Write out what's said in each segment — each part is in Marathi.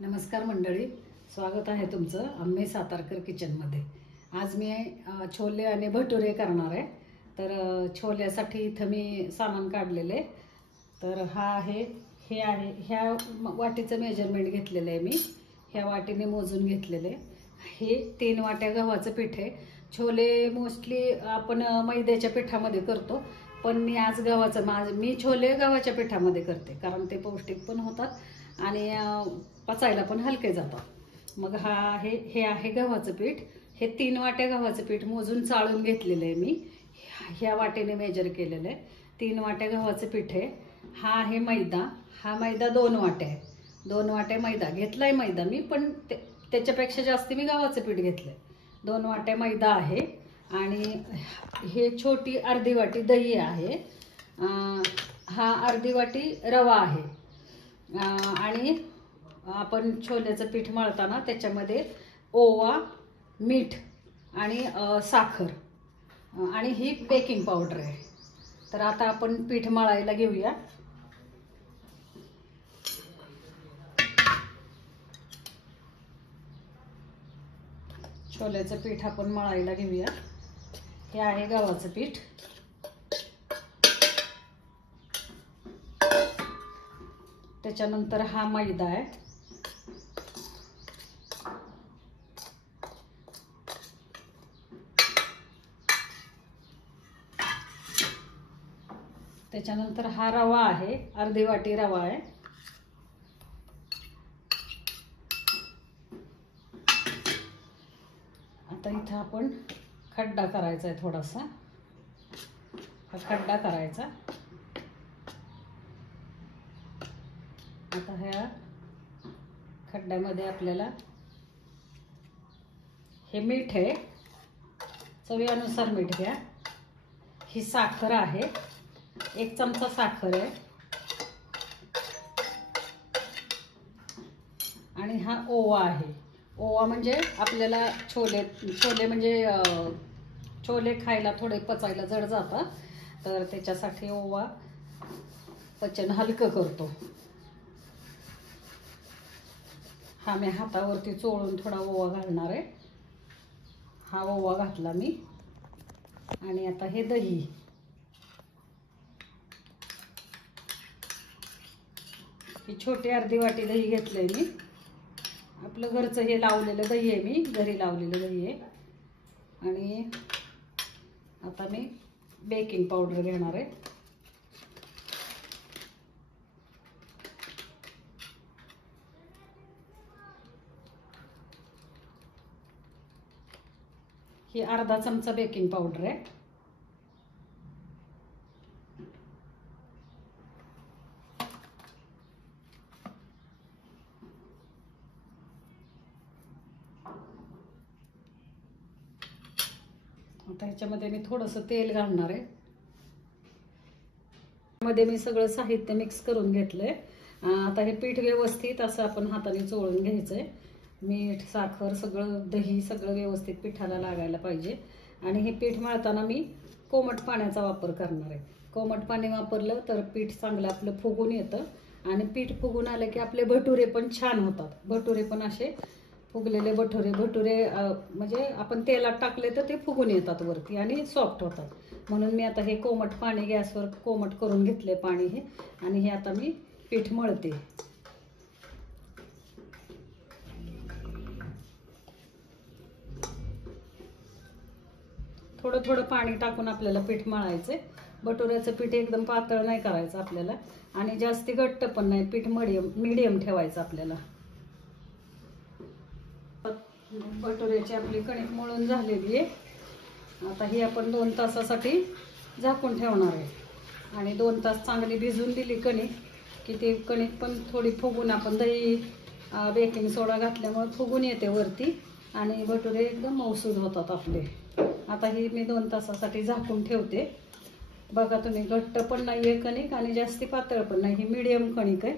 नमस्कार मंडळी, स्वागत आहे तुमचं अम्मे सातारकर किचनमध्ये। आज मी छोले आणि भटुरे करणार आहे। तर छोल्यासाठी इथं मी सामान काढलेले। तर हे आहे ह्या वाटीचं मेजरमेंट घेतलेलं आहे मी। ह्या वाटीने मोजून घेतलेले। हे 3 वाट्या गव्हाचं पीठ आहे। छोले मोस्टली आपण मैद्याच्या पिठामध्ये करतो, पण मी आज मी छोले गव्हाच्या पिठामध्ये करते, कारण ते पौष्टिक पण होतात आणि पचायला पण हलके जातात। मग हे आहे गव्हाचं पीठ। हे 3 वाट्या गव्हाचं पीठ मोजून चाळून घेतलेलं आहे मी। ह्या वाटेने मेजर केलेलं आहे। 3 वाट्या गव्हाचं पीठ आहे। हा आहे मैदा। हा मैदा 2 वाट्या आहे। 2 वाट्या मैदा घेतलाय मैदा मी, पण त्याच्यापेक्षा जास्त मी गव्हाचं पीठ घेतलंय। 2 वाट्या मैदा आहे आणि हे छोटी अर्धी वाटी दही आहे। हा अर्धी वाटी रवा आहे। आणि आपण छोल्याचं पीठ मळताना त्याच्यामध्ये ओवा, मीठ आणि साखर आणि ही बेकिंग पावडर आहे। तर आता आपण पीठ मळायला घेऊया। छोल्याचं पीठ आपण मळायला घेऊया। हे आहे गव्हाचं पीठ। त्याच्यानंतर हा मैदा आहे। त्याच्यानंतर हा रवा आहे, अर्धी वाटी रवा आहे। आता इथं आपण खड्डा करायचा आहे थोडासा। हा खड्डा करायचा। आता ह्या खड्ड्यामध्ये आपल्याला हे मीठ आहे, चवीनुसार मीठ घ्या। ही साखर आहे, 1 चमचा साखर आहे। आणि हा ओवा आहे। ओवा म्हणजे आपल्याला छोले म्हणजे छोले खायला थोडे पचायला जड जातात, तर त्याच्यासाठी ओवा पचन हलकं करतो। हा मी हातावरती चोळून थोडा ओवा घालणार आहे। हा ओवा घातला मी। आणि आता हे दही, ही छोटी अर्धी वाटी दही घेतलंय मी। आपलं घरचं हे लावलेलं दही आहे, मी घरी लावलेलं दही आहे। आणि आता मी बेकिंग पावडर घेणार आहे। ही अर्धा चमचा बेकिंग पावडर आहे। आता ह्याच्यामध्ये मी थोडंसं तेल घालणार आहे। मध्ये मी सगळं साहित्य मिक्स करून घेतलंय। आता हे पीठ व्यवस्थित असं आपण हाताने चोळून घ्यायचंय। मीठ, साखर, सगळं दही सगळं व्यवस्थित पिठाला लागायला पाहिजे। आणि हे पीठ मळताना मी कोमट पाण्याचा वापर करणार आहे। कोमट पाणी वापरलं तर पीठ चांगलं आपलं फुगून येतं। आणि पीठ फुगून आलं की आपले भटुरे पण छान होतात। भटुरे पण असे फुगलेले भटुरे म्हणजे आपण तेलात टाकले तर ते फुगून येतात वरती आणि सॉफ्ट होतात। म्हणून मी आता हे कोमट पाणी गॅसवर कोमट करून घेतले पाणी हे। आणि हे आता मी पीठ मळते। थोडं थोडं पाणी टाकून आपल्याला पीठ मळायचं। भटुऱ्याचं पीठ एकदम पातळ नाही करायचं आपल्याला, आणि जास्ती घट्ट पण नाही। पीठ मीडियम ठेवायचं आपल्याला। भटुऱ्याची आपली कणिक मळून झालेली आहे। आता ही आपण 2 तासासाठी झाकून ठेवणार आहे। आणि 2 तास चांगली भिजून दिली कणिक की ती कणिक पण थोडी फुगून, आपण दही बेकिंग सोडा घातल्यामुळे फुगून येते वरती आणि भटुरे एकदम मऊसूद होतात आपले। आता ही मी 2 तासासाठी झाकून ठेवते। बघा तुम्ही, घट्ट पण नाही आहे कणिक आणि जास्ती पातळ पण नाही। ही मीडियम कणिक आहे।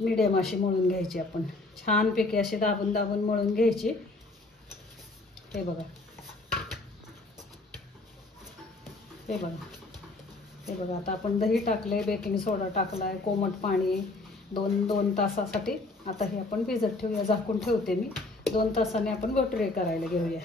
मीडियम अशी मळून घ्यायची आपण, छानपैकी अशी दाबून दाबून मळून घ्यायची। हे बघा, हे बघा, हे बघा। आता आपण दही टाकले, बेकिंग सोडा टाकलाय, कोमट पाणी, दोन तासासाठी आता हे आपण भिजत ठेवूया. झाकून ठेवते मी. 2 तासाने आपण भटुरे करायला घेऊया.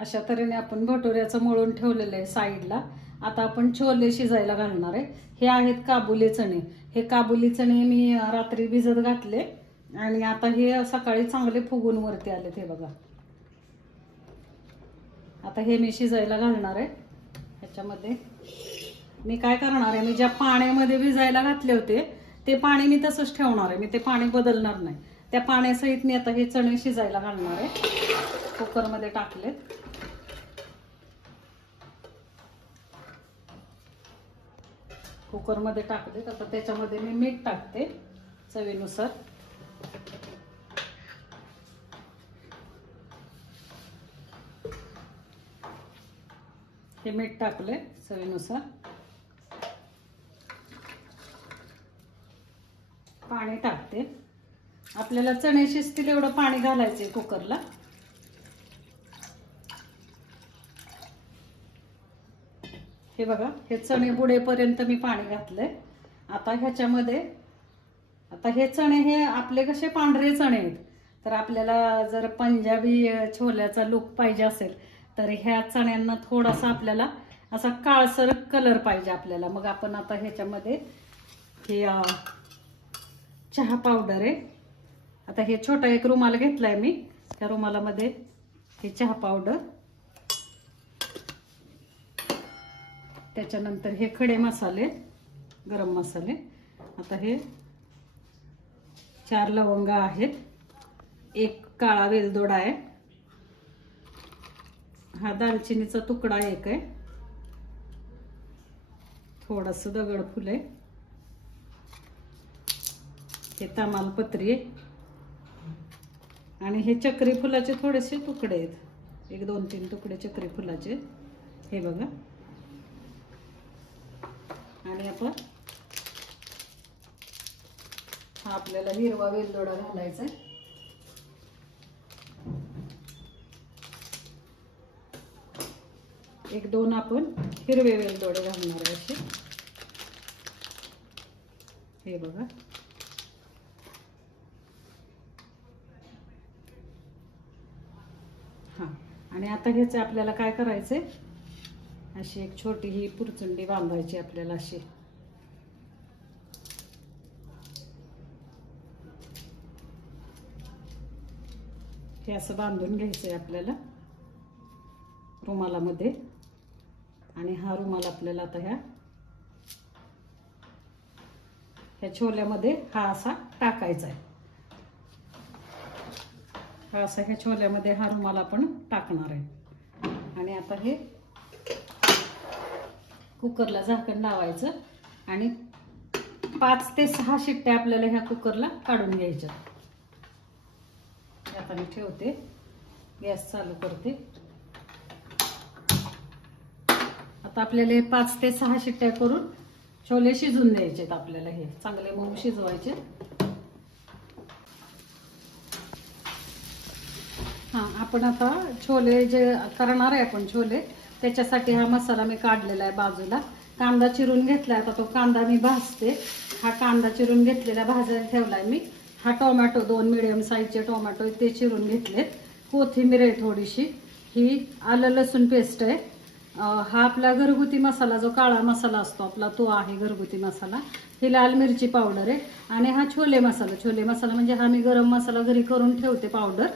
अशा तऱ्हेने आपण भटुऱ्याचं मळून ठेवलेलं आहे साईडला. आता आपण छोले शिजायला घालणार आहे. हे आहेत काबुली चणे. हे काबुली चणे मी रात्री भिजत घातले आणि आता हे सकाळी चांगले फुगून वरती आले. ते बघा. आता हे मी शिजायला घालणार आहे. ह्याच्यामध्ये मी काय करणार आहे, मी ज्या पाण्यामध्ये भिजायला घातले होते ते पाणी मी तसंच ठेवणार आहे. मी ते पाणी बदलणार नाही. त्या पाण्यासहित मी आता हे चणे शिजायला घालणार आहे. कुकरमध्ये टाकलेत. कुकरमध्ये टाकलेत. आता त्याच्यामध्ये मी मीठ टाकते चवीनुसार. हे मीठ टाकले चवीनुसार. पाणी टाकते. आपल्याला चणे शिजतील एवढं पाणी घालायचे कुकरला. हे बघा, हे चणे बुडेपर्यंत मी पाणी घातलंय. आता ह्याच्यामध्ये आता हे चणे हे आपले कसे पांढरे चणे आहेत, तर आपल्याला जर पंजाबी छोल्याचा लुक पाहिजे असेल तर ह्या चण्यांना थोडासा आपल्याला असा काळसर कलर पाहिजे आपल्याला. मग आपण आता ह्याच्यामध्ये हे चहा पावडर आहे. आता हे छोटा एक रुमाल घेतलाय मी. त्या रुमालामध्ये हे चहा पावडर, त्याच्यानंतर हे खडे मसाले, गरम मसाले. आता हे 4 लवंगा आहेत. 1 काळा वेलदोडा आहे. हा दालचिनीचा तुकडा 1 आहे. थोडस दगडफूल आहे. हे तमालपत्री आहे. आणि हे चक्री फुलाचे थोडेसे तुकडे आहेत. 1 2 3 तुकडे चक्री फुलाचे. हे बघा. आणि आपण हा आपल्याला हिरवा वेलदोडा घालायचा आहे. एक 2 आपण हिरवे वेलदोडे घालणार आहे असे. हे बघा. हा. आणि आता ह्याचे आपल्याला काय करायचंय, अशी एक छोटी ही पुरचुंडी बांधायची आपल्याला अशी. हे असं बांधून घ्यायचंय आपल्याला रुमालामध्ये. आणि हा रुमाल आपल्याला आता ह्या छोल्यामध्ये हा असा टाकायचा आहे. हा असा ह्या छोल्यामध्ये हा रुमाल आपण टाकणार आहे. आणि आता हे कुकरला झाकण लावायचं आणि 5 ते 6 शिट्ट्या आपल्याला ह्या कुकरला काढून घ्यायच्या. आता मी ठेवते. गॅस चालू करते. आता आपल्याला हे 5 ते 6 शिट्ट्या करून छोले शिजून द्यायचे. आपल्याला हे चांगले मऊ शिजवायचे. हा, आपण आता छोले जे करणार आहे आपण छोले, त्याच्यासाठी हा मसाला मी काढलेला आहे बाजूला. कांदा चिरून घेतलाय. आता तो कांदा मी भाजते. हा कांदा चिरून घेतलेला भाजायला ठेवलाय मी. हा टोमॅटो 2 मिडियम साईजचे टोमॅटो ते चिरून घेतलेत. कोथिंबीर आहे थोडीशी. ही आलं लसूण पेस्ट आहे. हा आपला घरगुती मसाला, जो काळा मसाला असतो आपला, तो आहे घरगुती मसाला. ही लाल मिरची पावडर आहे. आणि हा छोले मसाला. छोले मसाला म्हणजे हा मी गरम मसाला घरी करून ठेवते पावडर.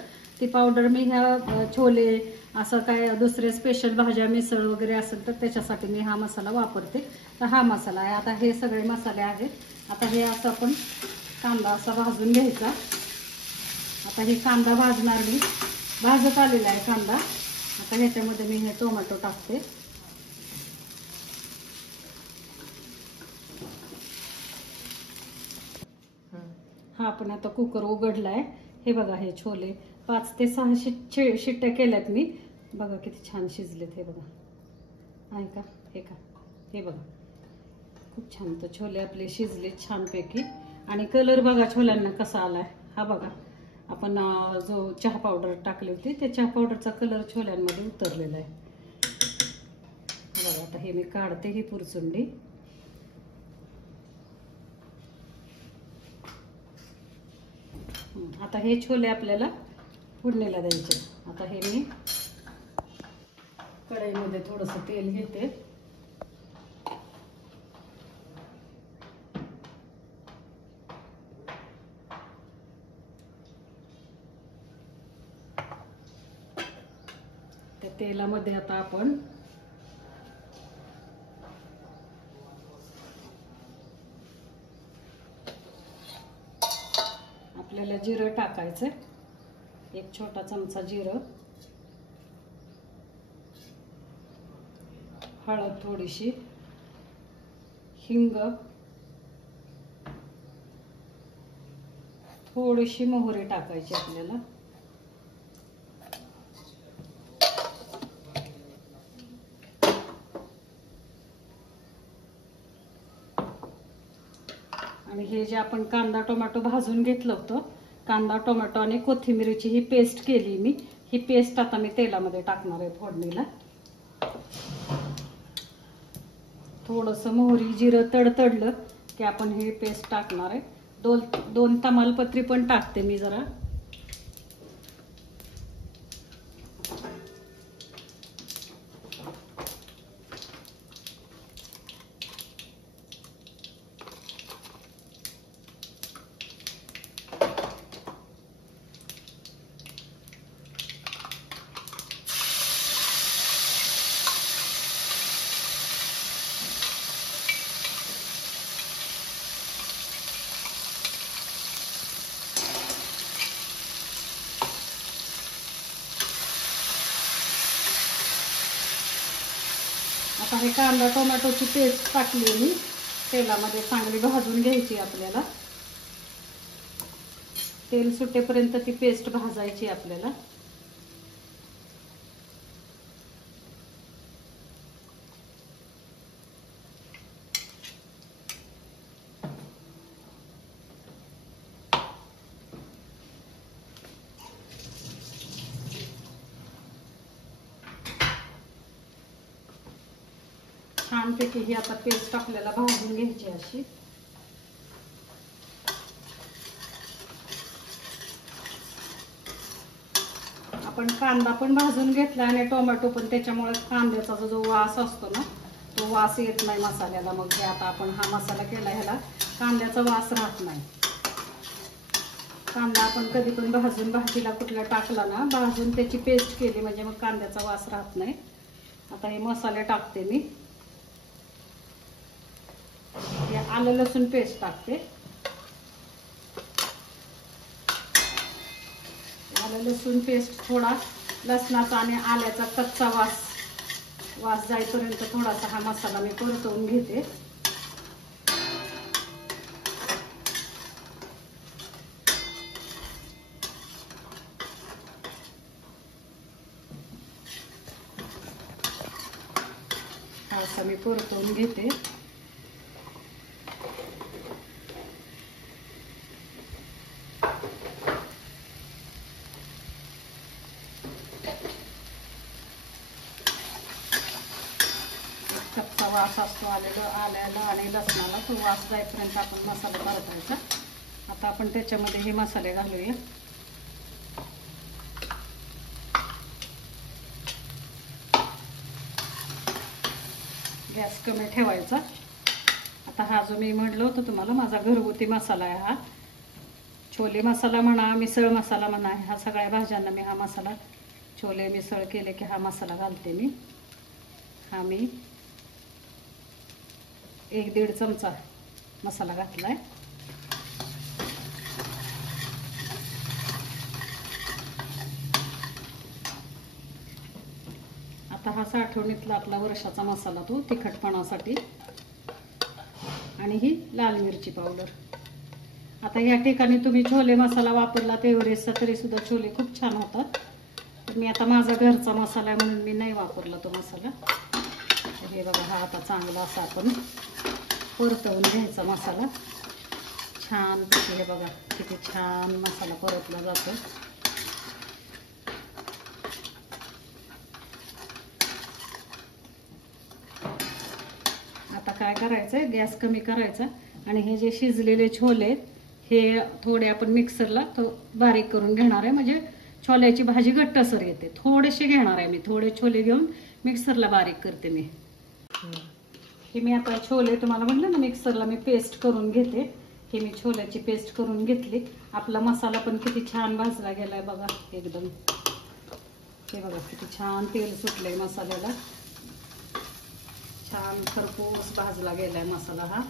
ती पावडर मी ह्या छोले असं काय दुसरे स्पेशल भाज्या मिसळ वगैरे असेल तर त्याच्यासाठी मी हा मसाला वापरते. तर हा मसाला आहे. आता हे सगळे मसाले आहेत. आता हे असं आपण कांदा असा भाजून घ्यायचा. आता हे कांदा भाजणार मी. भाजत आलेला आहे कांदा. आता ह्याच्यामध्ये मी हे टोमॅटो टाकते. हा आपण आता कुकर उघडलाय. हे बघा, हे छोले 5 ते 6 शिट्ट्या केल्यात मी. बघा किती छान शिजलेत. हे बघा, आहे का? हे बघा, खूप छान. तर छोले आपले शिजले छानपैकी. आणि कलर बघा छोल्यांना कसा आलाय. हा बघा, आपण जो चहा पावडर टाकली होती त्या चहा पावडरचा कलर छोल्यांमध्ये उतरलेला आहे. बघा, आता हे मी काढते ही पुरचुंडी. आता हे छोले आपल्याला फोडणीला द्यायचे. आता हे मी कढईमध्ये थोडंसं तेल घेते. त्या तेलामध्ये आता आपण आपल्याला जिरं टाकायचं. एक छोटा चमचा जिरं, हळद थोडीशी, हिंग, थोडीशी मोहरी टाकायची आपल्याला. आणि हे जे आपण कांदा टोमॅटो भाजून घेतलं होतं, कांदा टोमॅटो आणि कोथिंबीरची ही पेस्ट केली मी. ही पेस्ट आता मी तेलामध्ये टाकणार आहे फोडणीला. थोडंसं मोहरी जिरं तडतडलं की आपण ही पेस्ट टाकणार आहे. दोन तमालपत्री पण टाकते मी जरा. आता हे कांदा टोमॅटोची पेस्ट टाकली मी तेलामध्ये. चांगली भाजून घ्यायची आपल्याला. तेल सुटेपर्यंत ती पेस्ट भाजायची आपल्याला. छानपैकी ही आता पेस्ट आपल्याला भाजून घ्यायची अशी. आपण कांदा पण भाजून घेतला आणि टोमॅटो पण, त्याच्यामुळे कांद्याचा जो वास असतो ना तो वास येत नाही मसाल्याला. मग हे आता आपण हा मसाला केला, ह्याला कांद्याचा वास राहत नाही. कांदा आपण कधी पण भाजून भाजीला कुठला टाकला ना, भाजून त्याची पेस्ट केली म्हणजे मग कांद्याचा वास राहत नाही. आता हे मसाले टाकते मी. आलं लसूण पेस्ट टाकते. आलं लसूण पेस्ट थोडा लसणाचा आणि आल्याचा कच्चा वास जाईपर्यंत थोडासा हा मसाला मी परतवून घेते. हा असा मी परतवून घेते. कच्चा वास असतो आल्याला आणि लसणाला, तो वास जाईपर्यंत आपण मसाला परतायचा. आता आपण त्याच्यामध्ये हे मसाले घालूया. गॅस कमी ठेवायचा. आता हा जो मी म्हटलं होतं तुम्हाला माझा घरगुती मसाला आहे हा. छोले मसाला म्हणा, मिसळ मसाला म्हणा, ह्या सगळ्या भाज्यांना मी हा मसाला, छोले मिसळ केले की हा मसाला घालते मी. हा मी 1-1.5 चमचा मसाला घातलाय. आता हा साठवणीतला आपला वर्षाचा मसाला, तो तिखटपणासाठी. आणि ही लाल मिरची पावडर. आता या ठिकाणी तुम्ही छोले मसाला वापरला एव्हरेस्टचा तरी सुद्धा छोले खूप छान होतात. मी आता माझा घरचा मसाला आहे म्हणून मी नाही वापरला तो मसाला. हे बघा, हा आता चांगला असा आपण परतवून घ्यायचा मसाला छान. हे बघा किती छान मसाला परतला जातो. आता काय करायचंय, गॅस कमी करायचा आणि हे जे शिजलेले छोले हे थोडे आपण मिक्सरला बारीक करून घेणार आहे, म्हणजे छोल्याची भाजी घट्टसर येते. थोडेसे घेणार आहे मी, थोडे छोले घेऊन मिक्सरला बारीक करते मी. हे मी आता छोले तुम्हाला म्हटलं ना मिक्सरला मी पेस्ट करून घेते. हे मी छोल्याची पेस्ट करून घेतली. आपला मसाला पण किती छान भाजला गेलाय बघा एकदम. हे बघा किती छान तेल सुटलंय मसाल्याला, छान खरपूस भाजला गेलाय मसाला हा.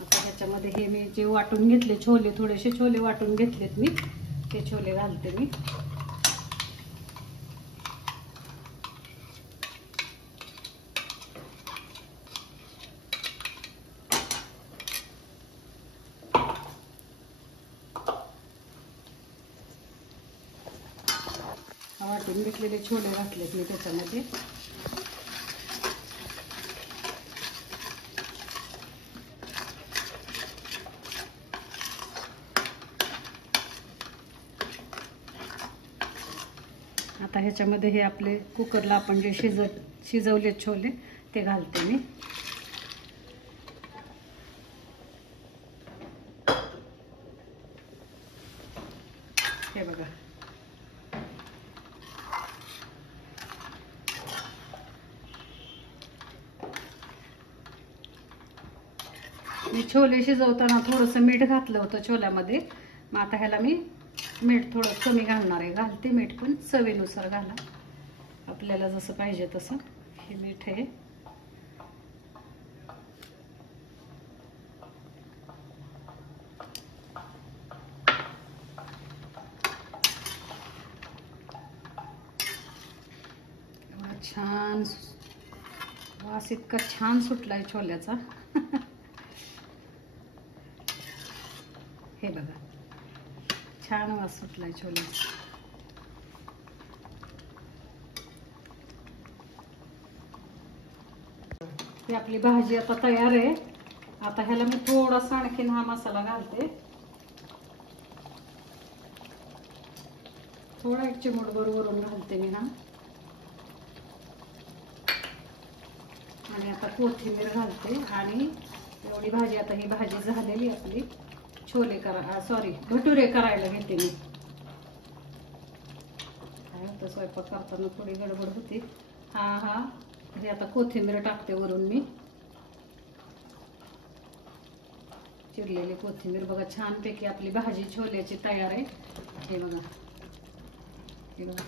आता ह्याच्यामध्ये हे मी जे वाटून घेतले छोले, थोडेसे छोले वाटून घेतलेत मी, ते छोले घालते मी. वाटून घेतलेले छोले घातलेत मी त्याच्यामध्ये. आता ह्याच्यामध्ये हे आपले कुकरला आपण जे शिजवले छोले ते घालते मी. हे बघा मी छोले शिजवताना थोडंसं मीठ घातलं होतं छोल्यामध्ये. मग आता ह्याला मी मीठ थोडं कमी घालणार आहे. घालते मीठ पण चवीनुसार घाला, आपल्याला जसं पाहिजे तसं. हे मीठ आहे. छान वास इतका छान सुटलाय छोल्याचा. हे बघा छान वास सुटलाय छोल्याचा. ही आपली भाजी आता तयार आहे. आता ह्याला मी थोडासा आणखीन हा मसाला घालते. थोडा एक चिमूटभर वरून घालते मी हा. आणि आता कोथिंबीर घालते. आणि एवढी भाजी, आता ही भाजी झालेली आपली. छोले भटुरे करायला घेते मी. काय होतं स्वयंपाक करताना थोडी गडबड होती. हे आता कोथिंबीर टाकते वरून मी. चिरलेली कोथिंबीर बघा. छानपैकी आपली भाजी छोल्याची तयार आहे. हे बघा, हे बघा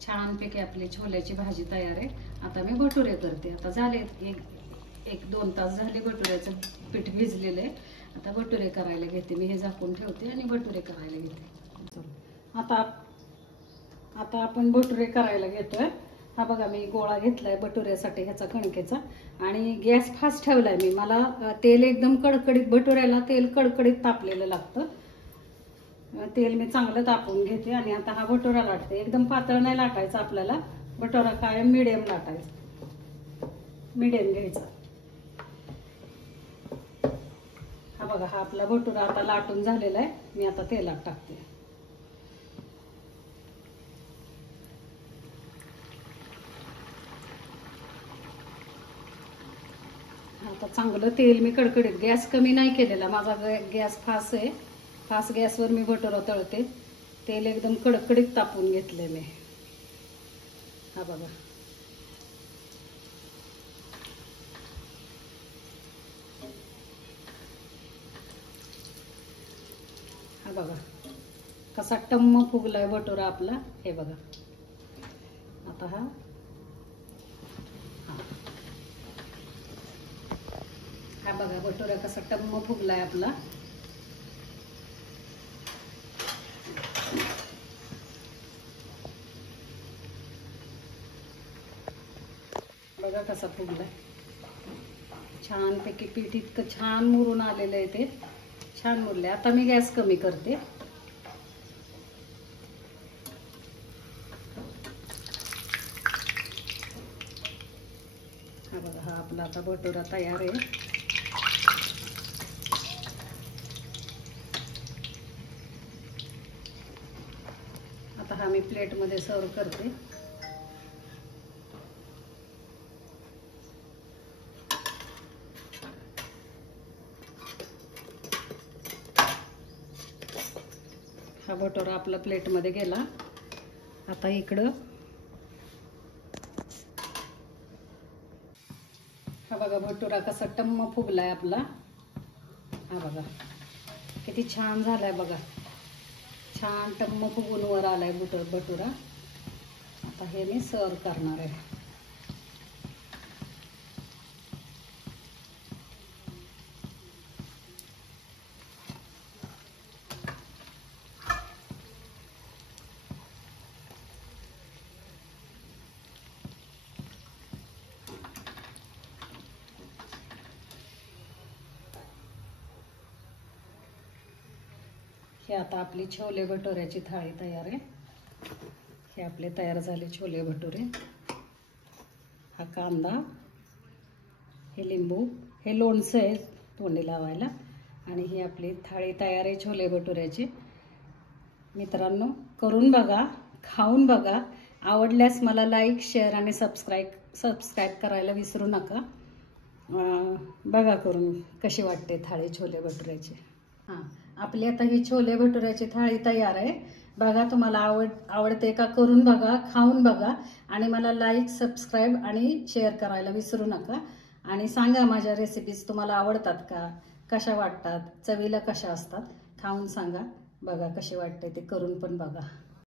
छानपैकी आपली छोल्याची भाजी तयार आहे. आता मी भटुरे करते. आता झाले एक 2 तास झाले भटुऱ्याचं पीठ भिजलेलं आहे. आता भटुरे करायला घेते मी. हे झाकून ठेवते आणि भटुरे करायला घेते. आता आपण भटुरे करायला घेतोय. हा बघा मी गोळा घेतलाय भटुऱ्यासाठी ह्याचा कणकेचा. आणि गॅस फास्ट ठेवलाय मी. मला तेल एकदम कडकडीत, भटुऱ्याला तेल कडकडीत तापलेलं लागतं. तेल मी चांगलं तापवून घेते. आणि आता हा भटुरा लाटते. एकदम पातळ नाही लाटायचा आपल्याला. भटुरा कायम मिडियम लाटायचा, मिडियम घ्यायचा. हा बघा हा आपला भटुरा आता लाटून झालेला आहे. मी आता तेलात टाकते. आता चांगलं तेल मी कडकडीत, गॅस कमी नाही केलेला माझा, गॅस फास्ट आहे. फास्ट गॅसवर मी भटुरा तळते. तेल एकदम कडकडीत तापवून घेतले मी. हा बघा हा बघा कसा टम्म फुगलाय भटुरा आपला. हे बघा आता हा बघा भटुरा कसा टम्म फुगलाय आपला. बघा कसा फुगलाय. छानपैकी पीठ इतकं छान मुरून आलेलं आहे. ते छान मुरले. आता मी गॅस कमी करते. हा बघा हा आपला आता भटुरा तयार आहे. आता हा मी प्लेटमध्ये सर्व करते. हा भटोरा आपला प्लेटमध्ये गेला. आता इकडं हा बघा भटुरा कसा टम्म फुगलाय आपला. हा बघा किती छान झालाय बघा. छान टम्म फुगून वर आलाय भटुरा. आता हे मी सर्व करणार आहे. हे आता आपली छोले भटुऱ्याची थाळी तयार आहे. हे आपले तयार झाले छोले भटुरे. हा कांदा, हे लिंबू, हे लोणचं आहे तोंडी लावायला. आणि ही आपली थाळी तयार आहे छोले भटुऱ्याची. मित्रांनो करून बघा, खाऊन बघा. आवडल्यास मला लाईक, शेअर आणि सबस्क्राईब करायला विसरू नका. बघा करून कशी वाटते थाळी छोले भटुऱ्याची. हां, आपली आता ही छोले भटुऱ्याची थाळी तयार आहे. बघा तुम्हाला आवडते का, करून बघा, खाऊन बघा. आणि मला लाईक, सबस्क्राईब आणि शेअर करायला विसरू नका. आणि सांगा माझ्या रेसिपीज तुम्हाला आवडतात का, कशा वाटतात, चवीला कशा असतात, खाऊन सांगा. बघा कशी वाटते ते, करून पण बघा.